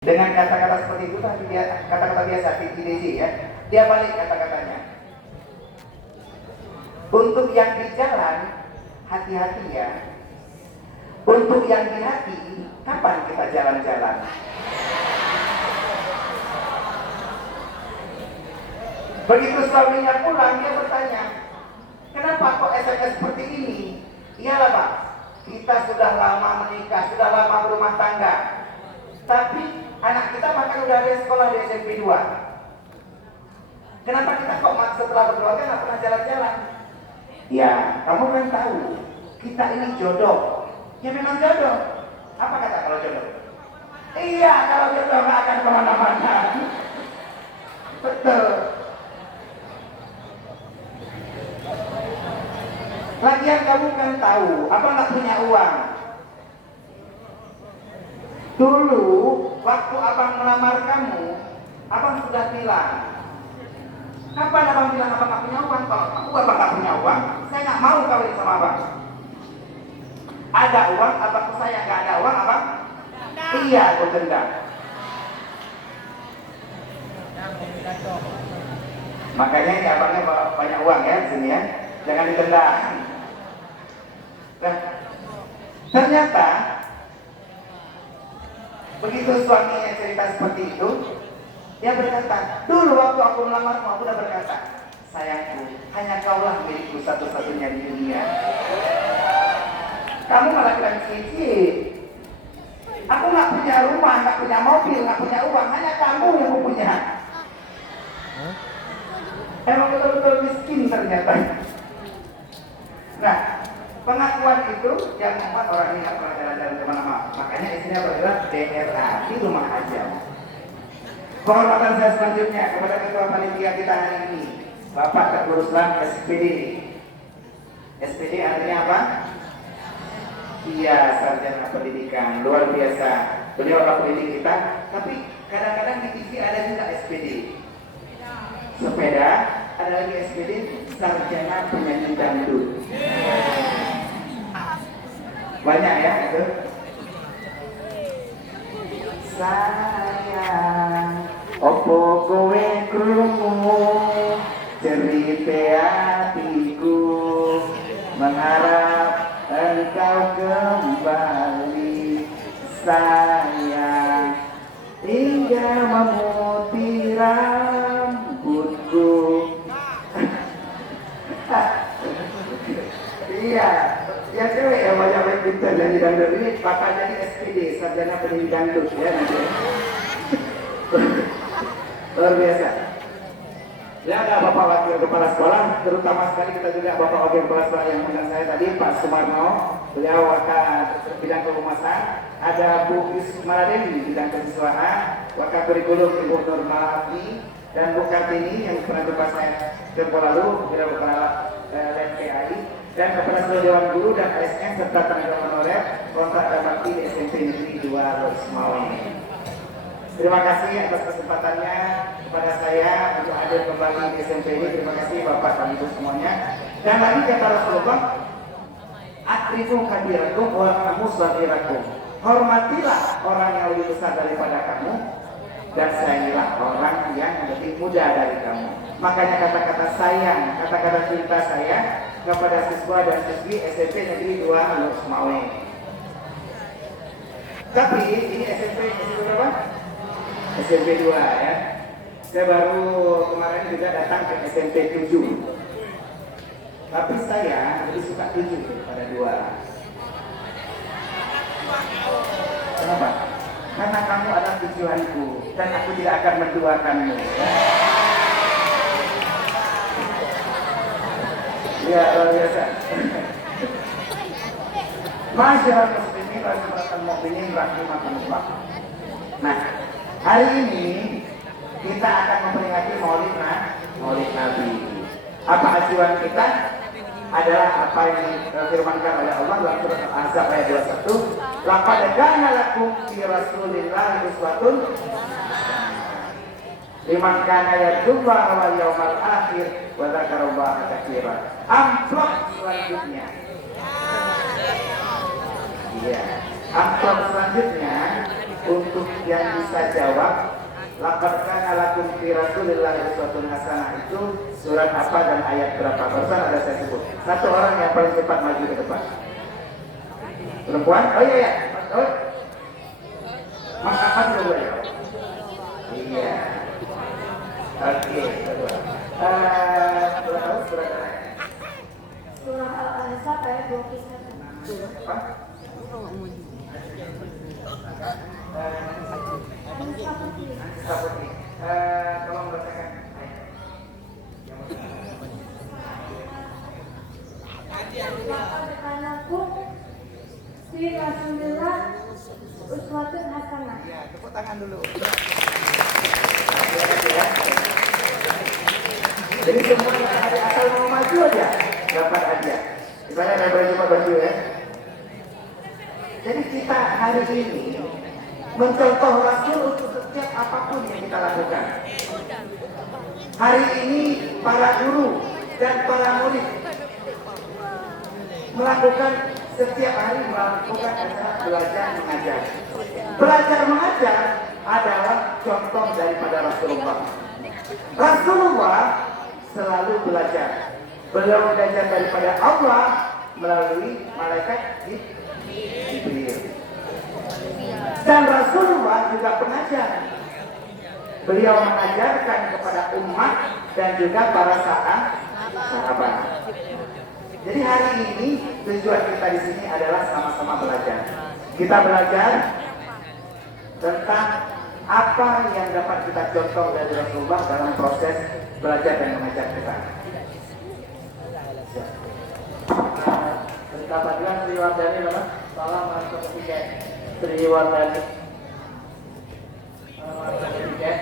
Dengan kata-kata seperti itu tadi dia kata-kata biasa TTDJ ya. Dia balik kata-katanya. Untuk yang di jalan hati-hati ya. Untuk yang di hati kapan kita jalan-jalan? Begitu suaminya pulang dia bertanya, kenapa kok SMS seperti ini? Iyalah Pak, kita sudah lama menikah, sudah lama berumah tangga, tapi anak kita bahkan udah ada sekolah di SMP 2. Kenapa kita kok setelah berkeluarga nggak pernah jalan-jalan? Ya, kamu kan tahu, kita ini jodoh. Ya memang jodoh. Apa kata kalau jodoh? Iya, kalau jodoh nggak akan kemana-mana. Betul. Lagian kamu kan tahu, apa nggak punya uang? Dulu, waktu abang melamar kamu, abang sudah bilang, kapan abang bilang abang nggak punya uang? Kalau aku abang nggak punya uang, saya nggak mau kawin sama abang. Ada uang, abang saya nggak ada uang, abang? Iya, aku tendang. Makanya ini abangnya banyak uang ya, sini ya, jangan ditendang. Nah, ternyata begitu suaminya cerita seperti itu, dia berkata, dulu waktu aku melamarmu, aku udah berkata, sayangku, hanya kaulah milikku satu-satunya di dunia. Kamu malah bilang cici, aku nggak punya rumah, nggak punya mobil, nggak punya uang, hanya kamu yang punya. Emang betul-betul miskin ternyata. Nah, pengakuan itu yang membuat orang ini nggak pernah jalan-jalan kemana-mana. Makanya istrinya bergerak DRA di rumah aja. Kehormatan saya selanjutnya kepada ketua panitia kita hari ini, Bapak Teguh Ruslan SPD. SPD artinya apa? Iya, sarjana pendidikan, luar biasa. Beliau adalah pendidik kita, tapi kadang-kadang di TV ada juga SPD. Sepeda, ada lagi SPD, sarjana penyanyi dangdut. Banyak ya itu. Sayang, opo kowe krungu cerita hatiku, mengharap engkau kembali sayang, hingga memutih rambutku. Iya, ya cewek yang banyak main pintar dan dangdut ini bapaknya di SPD, sarjana pendidik dangdut ya nanti. Luar biasa. Ya ada Bapak Wakil Kepala Sekolah, terutama sekali kita juga Bapak Wakil Kepala Sekolah yang mengundang saya tadi, Pak Sumarno, beliau wakil bidang kehumasan. Ada Bu Ismaradewi bidang kesiswaan, wakil kurikulum Ibu Nur Malaki, dan Bu Kartini yang pernah jumpa saya tempoh lalu, beliau kepala LPAI, dan kepada seluruh Dewan Guru dan ASN serta tenaga honorer kontrak dan bakti di SMP Negeri 2 Losmawe. Terima kasih atas kesempatannya kepada saya untuk hadir kembali di SMP ini. Terima kasih Bapak dan Ibu semuanya. Dan lagi kata Rasulullah, akrimu kabirakum wa musafirakum. Hormatilah orang yang lebih besar daripada kamu dan sayangilah orang yang lebih muda dari kamu. Makanya kata-kata sayang, kata-kata cinta saya kepada siswa dan siswi SMP Negeri 2 Losmawe. Tapi ini SMP berapa? SMP 2 ya. Saya baru kemarin juga datang ke SMP 7. Tapi saya lebih suka 7 daripada 2. Kenapa? Karena kamu adalah tujuanku dan aku tidak akan menduakanmu. Ya, luar biasa. Masyarakat muslimin wa masyarakat mukminin rahimakumullah. Nah, hari ini kita akan memperingati Maulid Nabi. Apa acuan kita? Adalah apa yang difirmankan oleh Allah dalam surat Al-Ahzab ayat 21. Laqad kana lakum fi Rasulillahi uswatun liman kana yarjullaha wal yawmal akhir wa dzakarallaha katsiran. Amplop selanjutnya. Iya, amplop selanjutnya untuk yang bisa jawab, laqad kana lakum fi Rasulillahi uswatun hasanah itu surat apa dan ayat berapa? Barusan ada saya sebut. Satu orang yang paling cepat maju ke depan. Perempuan? Oh iya ya. Oh. Mas Ahmad dulu ya. Iya. Oke. Surat apa? Surah Al-Ahzab ayat 21. Apa? Seperti tolong bacakan ayat. Laqad kana lakum fi Rasulillah uswatun hasanah. Ya, tepuk tangan dulu. Jadi semua yang ada asal mau maju aja dapat hadiah. Misalnya ada baju ya. Jadi kita hari ini mencontoh Rasul untuk setiap apapun yang kita lakukan. Hari ini para guru dan para murid melakukan setiap hari melakukan acara belajar mengajar. Belajar mengajar adalah contoh daripada Rasulullah. Rasulullah selalu belajar. Beliau belajar daripada Allah melalui malaikat Jibril. Dan Rasulullah juga pengajar. Beliau mengajarkan kepada umat dan juga para sahabat. Jadi hari ini tujuan kita di sini adalah sama-sama belajar. Kita belajar tentang apa yang dapat kita contoh dari Rasulullah dalam proses belajar dan mengajar kita. Kita panggilan Sri Wardani nama. Salam masuk ketiga. Sri Wardani. Masuk ketiga.